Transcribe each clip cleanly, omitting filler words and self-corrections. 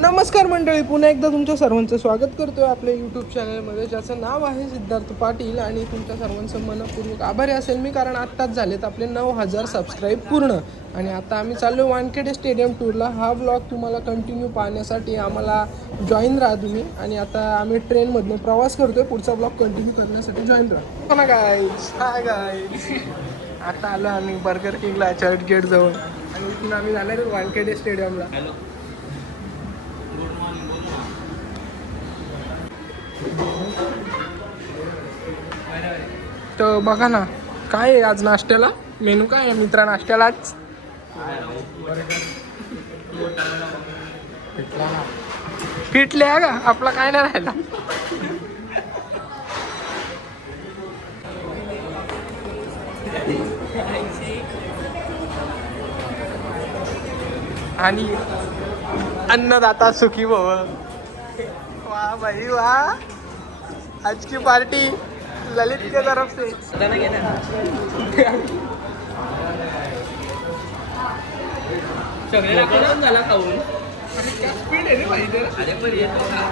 नमस्कार मंडळी, पुन्हा एकदा तुमच्या सर्वांचं स्वागत करतोय आपल्या यूट्यूब चॅनलमध्ये, ज्याचं नाव आहे सिद्धार्थ पाटील. आणि तुमच्या सर्वांचं मनपूर्वक आभारी असेल मी, कारण आत्ताच झालेत आपले 9,000 सबस्क्राईब पूर्ण. आणि आता आम्ही चाललो वानखेडे स्टेडियम टूरला. हा व्लॉग तुम्हाला कंटिन्यू पाहण्यासाठी आम्हाला जॉईन राहा तुम्ही. आणि आता आम्ही ट्रेनमधून प्रवास करतोय, पुढचा व्लॉग कंटिन्यू करण्यासाठी जॉईन राहा. हो ना गाईज, हाय गाईज. आता आलो आम्ही बर्गर किंगला, चर्च गेट जवळ. आणि इथून आम्ही जाणार आहे वानखेडे स्टेडियमला. तर बघा ना, काय आहे आज नाश्त्याला, मेनू काय आहे मित्रा नाश्त्याला आज? पिठले आहे का आपला, काय नाही राहिला. आणि अन्नदाता सुखी भव. वाह भाई वाह, आज की पार्टी ललित के तरफ से. झाला खाऊन स्पीड आहे रे भाई. अरे पण येतो ना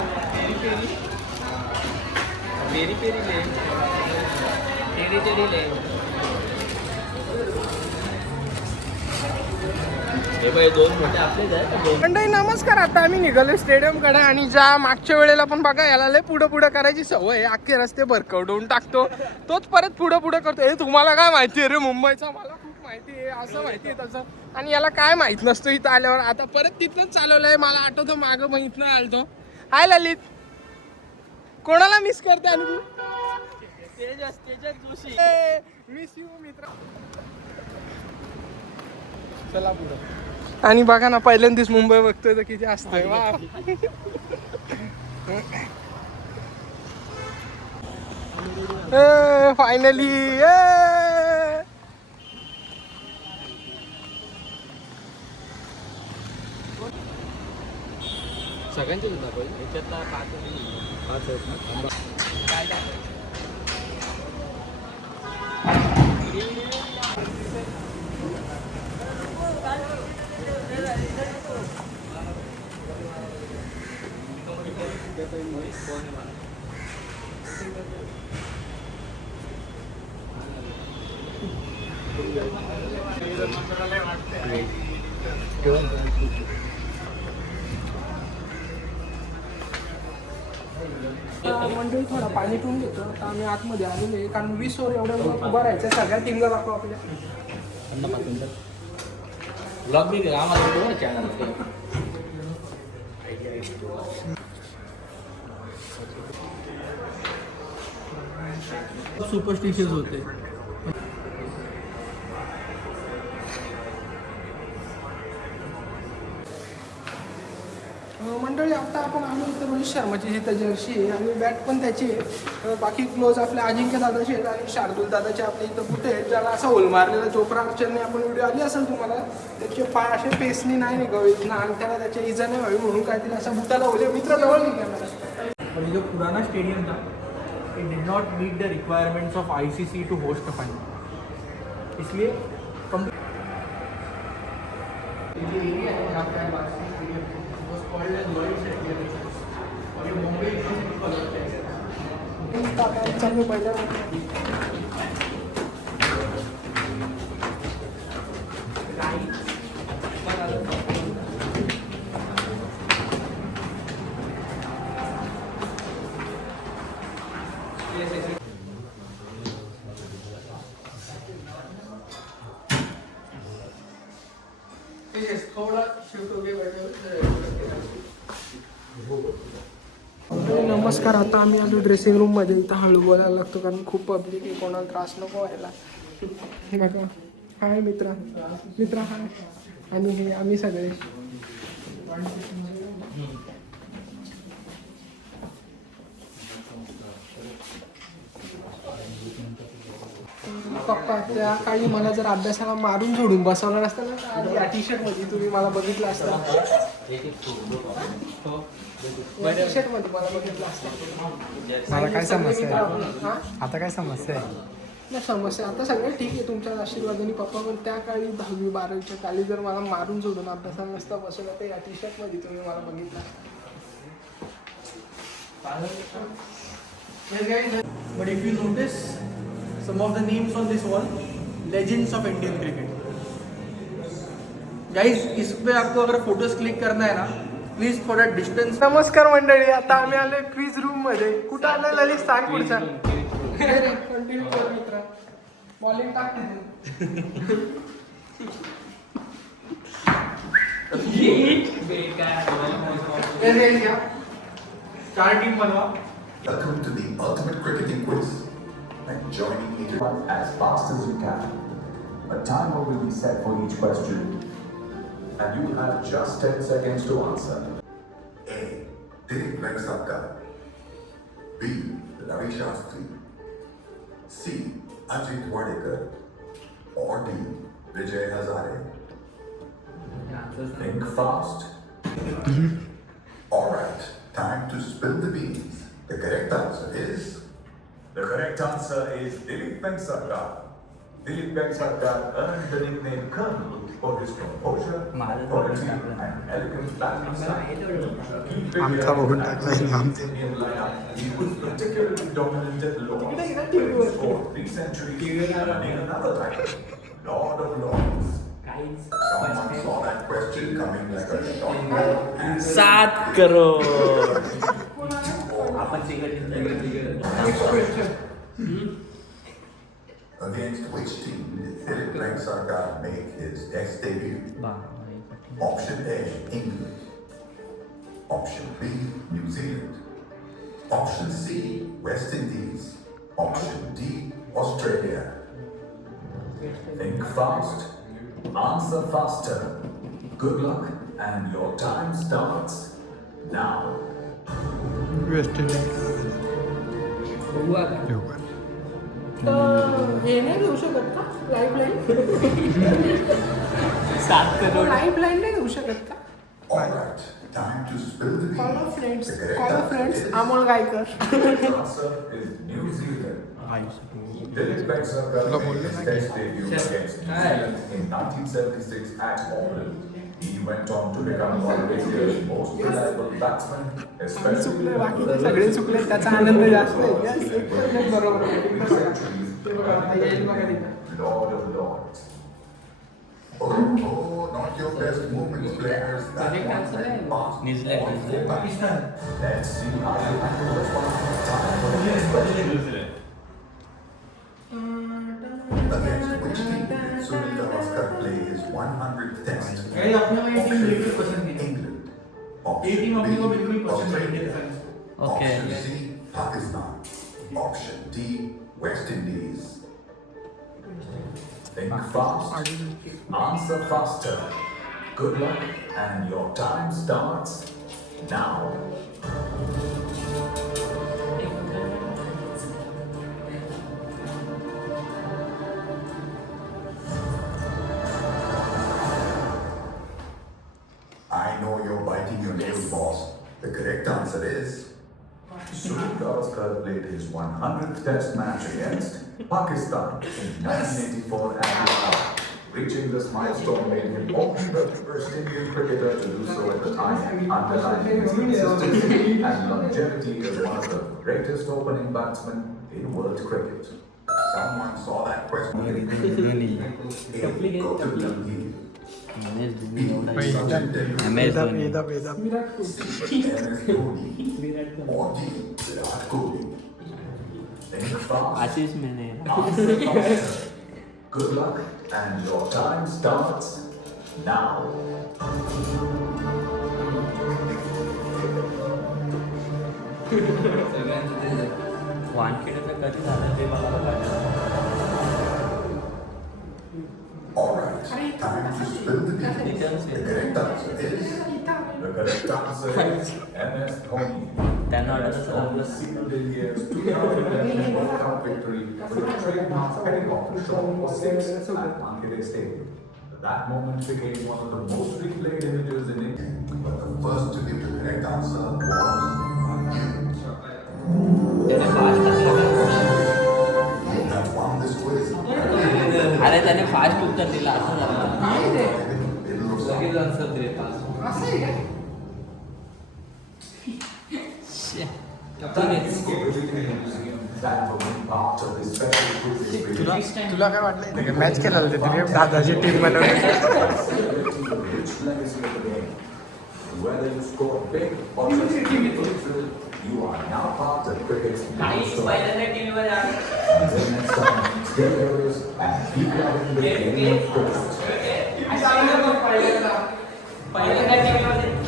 पेरी पेरी ले टेरी टेरी ले. हे बाई दोन मोठे आपलेच आहे. मंडळी नमस्कार, आता आम्ही निघालो स्टेडियमकडे. आणि ज्या मागच्या वेळेला पण बघा, याला लय पुढं पुढं करायची सवय आहे. अख्खे रस्ते भरकवडून टाकतो, तोच परत पुढं पुढं करतो. हे तुम्हाला काय माहिती आहे रे मुंबईचा, मला खूप माहिती आहे, असं माहिती आहे तसं. आणि याला काय माहित नसतं इथं आल्यावर. आता परत तिथनंच चालवलंय, मला आठवतं मागं पण इथनं आलतो. हाय ललित, कोणाला मिस करते? आणि तू तेजस जोशी मिस यू मित्र. चला पुढं. आणि बघा ना, पहिल्यांदाच मुंबई बघतोय तर किती असतंय. वा फायनली सगळ्यांचे याच्यातला पाच मंडळी थोडा पाणी पिऊन घेतो. आता आम्ही आतमध्ये आलेलो आहे, कारण 20 ओव्हर एवढ्या उभं राहायचं. सगळ्या टीमला दाखव आपल्या. ब्लॉग बी आम्हाला चॅनल सुपरस्टिशियस होते. मंडळी आता आपण आलो इथं रोहित शर्माची जिथं जर्सी आहे, आणि बॅट पण त्याची आहे. बाकी क्लोज आपल्या अजिंक्य दादाचे आहेत आणि शार्दूल दादाचे आपले इथं बुटे आहेत. ज्याला असं होल मारलेला चोप्रा अर्चरने आपण व्हिडिओ आली असेल तुम्हाला. त्याचे पाय असे पेसनी नाही निघावेत ना, आणि त्याला त्याच्या इजा नाही व्हावी म्हणून काय तिला असं बुटाला होले. मित्र जवळ निघाला. जो पुराना स्टेडियम था, it did not meet the requirements of ICC to host a final. इसलिए चालू पहिल्या थोडा नमस्कार. आता आम्ही आलो ड्रेसिंग रूममध्ये. इथं हळू बोलायला लागतो, कारण खूप पब्लिक आहे, कोणाला त्रास नको व्हायला. बघा, हाय मित्रा हाय. आणि हे आम्ही सगळे पप्पा त्या काळी मला जर अभ्यासाला मारून झोडून बसवलं नसतं ना, या टी शर्टमध्ये तुम्ही मला बघितलं असतं. टी शर्टमध्ये मला बघितलं असतं. मला काय समस्या आहे आता? काय समस्या आहे? नाही समस्या आता सगळं ठीक आहे तुमच्या आशीर्वादाने पप्पा, पण त्या काळी 10वी-12वीच्या काली जर मला मारून सोडून अभ्यासाला नसता बसवलं तर या टी शर्टमध्ये तुम्ही मला बघितला. But if you notice, some of the names on this wall, legends of Indian cricket. Guys, इस पे आपको अगर फोटोज क्लिक करना है ना, प्लीज थोड़ा डिस्टेंस. नमस्कार मंडळी, आता आम्ही आलोय क्विज रूम मध्ये. कुठं आलं ललित सांग पुढचा. कंटिन्यू कर मित्रा, बॉलिंग टाक तिथून. चार टीम बनवा. Welcome to the Ultimate Cricketing Quiz. And joining me today as fast as you can. A timer will be set for each question, and you have just 10 seconds to answer. A. Dilip Venksatkar. B. Ravi Shastri. C. Ajit Wadekar. Or D. Vijay Hazare. Think fast. Alright, time to spill the beans. The correct answer is... The correct answer is Dilip Venksatkar. Dilip Venksatkar earned the nickname Colonel for his composure, quality, and elegant batting style. Key figure in the Indian lineup, he was particularly dominant at Lords, where he scored 3 centuries, winning another title, Lord of Lords. Someone saw that question coming like a shot. And 7 crore. आपण against which team did Dilip Venksatkar make his Test debut? Option A, England. Option B, New Zealand. Option C, West Indies. Option D, Australia. Think fast, answer faster. Good luck, and your time starts now. West Indies नाही देऊ शकत का life line. 7 crore. Life line नाही देऊ शकत का. Alright, time to spill the call beans. Of friends, The correct call of answer friends, is... Amol Gaikar. The answer is New Zealand. Dilip Venksatkar made his Test debut against New Zealand in 1976 at Auckland. He went on to become one of India's most reliable batsmen, especially चुकले, in बाकीचे the सगळे चुकले, त्याचा आनंद जास्त आहे. Yes, एक पण नाही बरोबर आहे. centuries. ते बघा, आता येईल बघा तिथं. Lord of Lords. Oh, not your best moments, players. That one went past New Zealand. all four batsmen. Let's see how you handle this one. Time for the next question. Against which team did Sunil Gavaskar play his 100th Test? Guys, आपने वो team बिल्कुल पसंद नहीं. England. ये team Option अपने को B, बिल्कुल पसंद नहीं Australia. है. Okay. Option C, Pakistan. Option D, West Indies. Think fast, answer faster. Good luck, and your time starts now. I know you're biting your nails, boss. The correct answer is... Sunil Gavaskar played his 100th Test match against Pakistan in 1984 at Lahore. Reaching this milestone made him only the first Indian cricketer to do so at the time, underlining his consistency and longevity as one of the greatest opening batsmen in world cricket. Someone saw that question. A. Gautam Gambhir. B. Sachin Tendulkar. Veda Veda. Virat Kohli. C. MS Dhoni. Or D. Virat Kohli. Think fast, Ashish Maine. answer faster. Good luck, and your time starts now. वानखेडेचं कधी झालं ते मला बघायचं. Alright, time to spill the beans. The correct answer is... The correct answer is MS Dhoni. त्यांना Has वाटत won the Senior India's 2011 World Cup victory with a trademark helicopter shot for 6 at Wankhede Stadium. That moment became one of the most replayed images in India. But the first to give the correct answer was... त्याला fast You have won this quiz. त्याने fast उत्तर दिला असं झालं. लगेच answer दिले fast. असं आहे का? तुला काय वाटलं मॅच केला दादाची टीम बनवली? Whether you score big or just little, you are now part of cricket's पहिल्यांदा टीव्हीवर Until next time, stay curious and keep loving the game of cricket.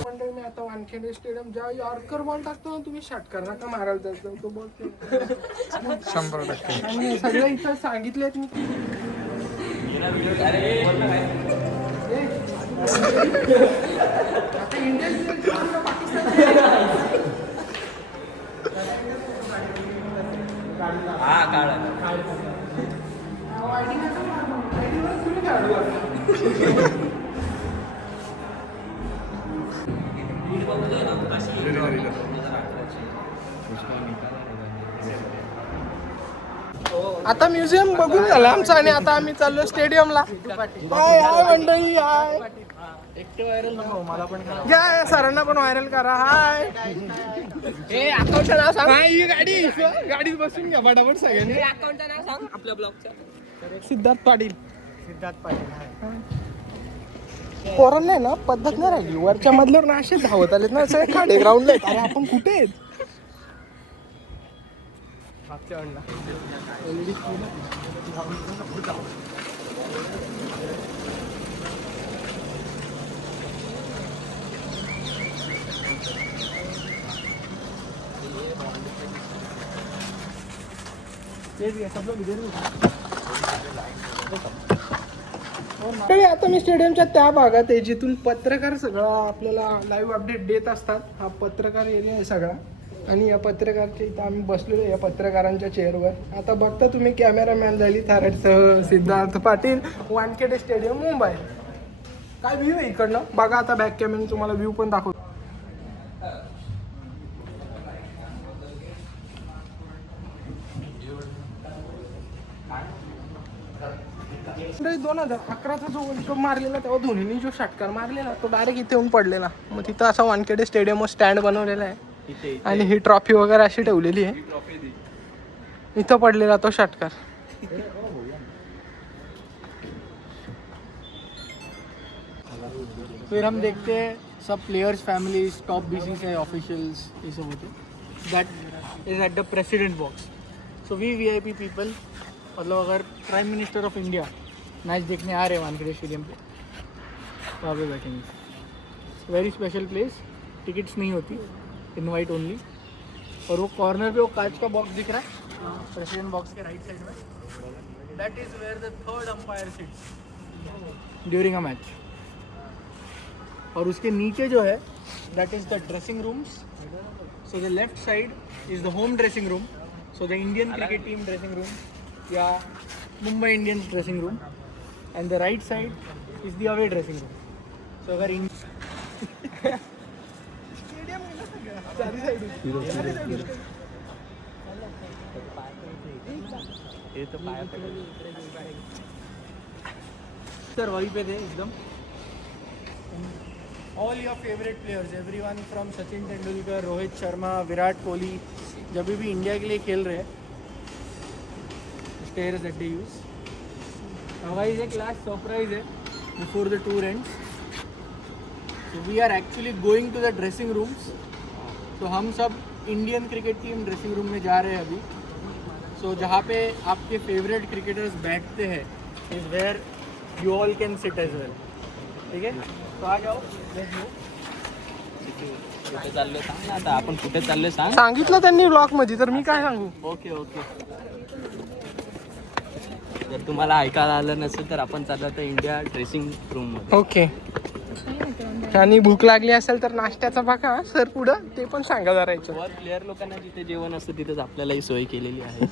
मंडळी मी आता वानखेडे स्टेडियम जेव्हा यॉर्कर बॉल टाकतो ना तुम्ही षटकार नका मारायला जायचं तो बॉल 100%. आणि सगळं इथं सांगितलेत मी आता इंडियन हा काढा. आता म्युझियम बघून झालं आमचं आणि आता आम्ही चाललो स्टेडियमला. हाय हाय मंडळी हाय. मला पण घ्या सरांना पण व्हायरल करा. हाय अकाउंटचं नाव सांग. ही गाडीत बसून घ्या फटाफट सगळ्यांनी. अकाउंटचं नाव सांग आपल्या ब्लॉगचं. सिद्धार्थ पाटील. पोरांना नाही ना पद्धत नाही राहिली. वरच्या मधल्यावर ना असे धावत आलेत ना सगळे खाडे ग्राउंडला. अरे आपण कुठे आहेत? आता मी स्टेडियमच्या त्या भागात आहे जिथून पत्रकार सगळं आपल्याला लाईव्ह अपडेट देत असतात. हा पत्रकार एरिया आहे सगळा आणि या पत्रकारच्या इथं आम्ही बसलेलो या पत्रकारांच्या चेअरवर. आता बघता तुम्ही कॅमेरामॅन झाली थारटसह सिद्धार्थ पाटील, वानखेडे स्टेडियम मुंबई. काय व्ह्यू आहे इकडनं बघा. आता बॅक कॅमेरा तुम्हाला व्ह्यू पण दाखवतो. म्हणजे 2011चा जो वर्ल्ड कप मारलेला तेव्हा धोनीने जो षटकार मारलेला तो डायरेक्ट इथे येऊन पडलेला. मग तिथं असा वानखेडे स्टेडियमवर स्टँड बनवलेला आहे आणि ही ट्रॉफी वगैरे अशी ठेवलेली आहे. इथं पडलेला तो षटकार. फिर हम देखते हैं सब players families top BCCI officials ये सब होते. That is at the president box. So we VIP people मतलब अगर prime minister of India match देखने आ रहे हैं वानखेड़े स्टेडियम पे वहाँ पे बैठेंगे. Very special place. टिकट्स नहीं होती, इनवाइट ओनली. और वो कॉर्नर पे वो कांच का बॉक्स दिख रहा है प्रेसिडेंट बॉक्स के राइट साइड में. That is where the third umpire sits during a match. और उसके नीचे जो है that is the dressing rooms. So the left side is the home dressing room. So the Indian cricket team dressing room या Mumbai Indians dressing room. And the right side is the away dressing room. So अगर sir वहीं पे थे एकदम. All your favourite players everyone from Sachin Tendulkar, Rohit Sharma, Virat Kohli जब भी India के लिए खेल रहे हैं stairs that they use. Guys एक लास्ट सरप्राइज है before the tour ends. So we are actually going to the dressing rooms. तो हम सब Indian cricket team dressing room में जा रहे हैं अभी. सो जहाँ पे आपके फेवरेट क्रिकेटर्स बैठते हैं is where you all can sit as well. ठीक है तो आ जाओ. कुठे चाललोय सांग ना आता. आपण कुठे चाललोय सांग. सांगितलं त्यांनी ब्लॉग मध्ये तर मी काय सांगू. Okay okay. जर तुम्हाला ऐकायला आलं नसेल तर आपण चाललो तर इंडिया ड्रेसिंग रूम मध्ये. ओके. आणि भूक लागली असेल तर नाश्त्याचा बघा सर पुढं ते पण सांगा जरायचं. वर प्लेअर लोकांना जिथे जेवण असतं तिथेच आपल्यालाही सोय केलेली आहे.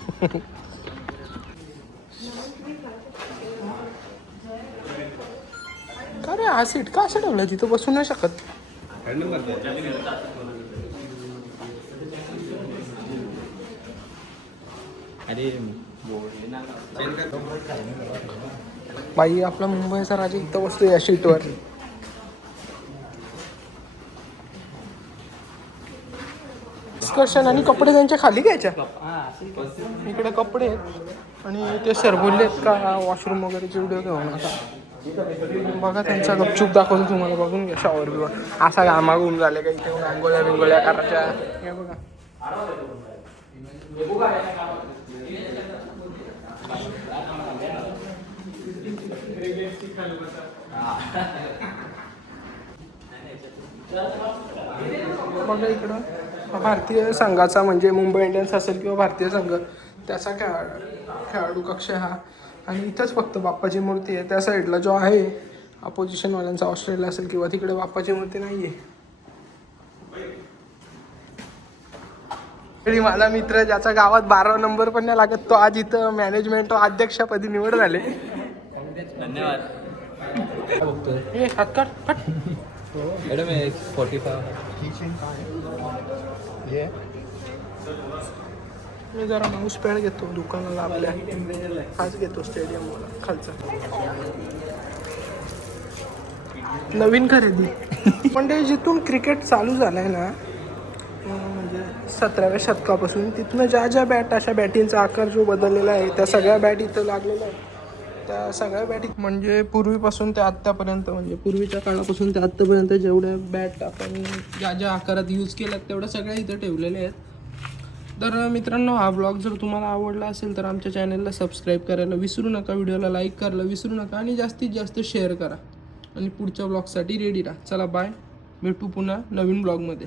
का रे हा सीट का असं ठेवलं तिथं बसू नाही शकत. अरे बाई आपला मुंबईचा राजा इथं बसतो या शीटवर. एक्सकर्शन आणि कपडे त्यांच्या खाली घ्यायच्या. इकडे कपडे आहेत आणि ते सर बोललेत का वॉशरूम वगैरेचे व्हिडिओ घेऊ नका. बघा त्यांचा गपचूप दाखवतो तुम्हाला, बघून घ्या. शॉवर बिवर असा घामाघूम झाले का इथे आंघोळ्या बिंगोळ्या करायच्या. हे बघा बघा इकडं भारतीय संघाचा म्हणजे मुंबई इंडियन्स असेल किंवा भारतीय संघ त्याचा खेळाडू कक्ष हा. आणि इथंच फक्त बाप्पाची मूर्ती आहे. त्या साईडला जो आहे अपोजिशनवाल्यांचा ऑस्ट्रेलिया असेल किंवा तिकडे बाप्पाची मूर्ती नाही आहे. माझा मित्र ज्याचा गावात 12 नंबर पण नाही लागत तो आज इथं मॅनेजमेंट अध्यक्षपदी निवड झाले. धन्यवाद. ए हात काढ काढ. मॅडम 45. मी जरा माऊस पॅड घेतो दुकानाला आपल्या. हाच घेतो स्टेडियमला खालचा. नवीन खरेदी पण ते जिथून क्रिकेट चालू झालंय ना म्हणजे 17व्या शतकापासून तिथनं ज्या बॅट अशा बॅटींचा आकार जो बदललेला आहे त्या सगळ्या बॅट इथं लागलेल्या आहेत. त्या सगळ्या बॅटी म्हणजे पूर्वीपासून ते आत्तापर्यंत म्हणजे पूर्वीच्या काळापासून ते आत्तापर्यंत जेवढ्या बॅट आपण ज्या आकारात यूज केल्यात तेवढ्या सगळ्या इथं ठेवलेल्या आहेत. तर मित्रांनो हा ब्लॉग जर तुम्हाला आवडला असेल तर आमच्या चॅनलला सबस्क्राईब करायला विसरू नका, व्हिडिओला लाईक करायला विसरू नका आणि जास्तीत जास्त शेअर करा आणि पुढच्या ब्लॉगसाठी रेडी राहा. चला बाय, भेटू पुन्हा नवीन ब्लॉगमध्ये.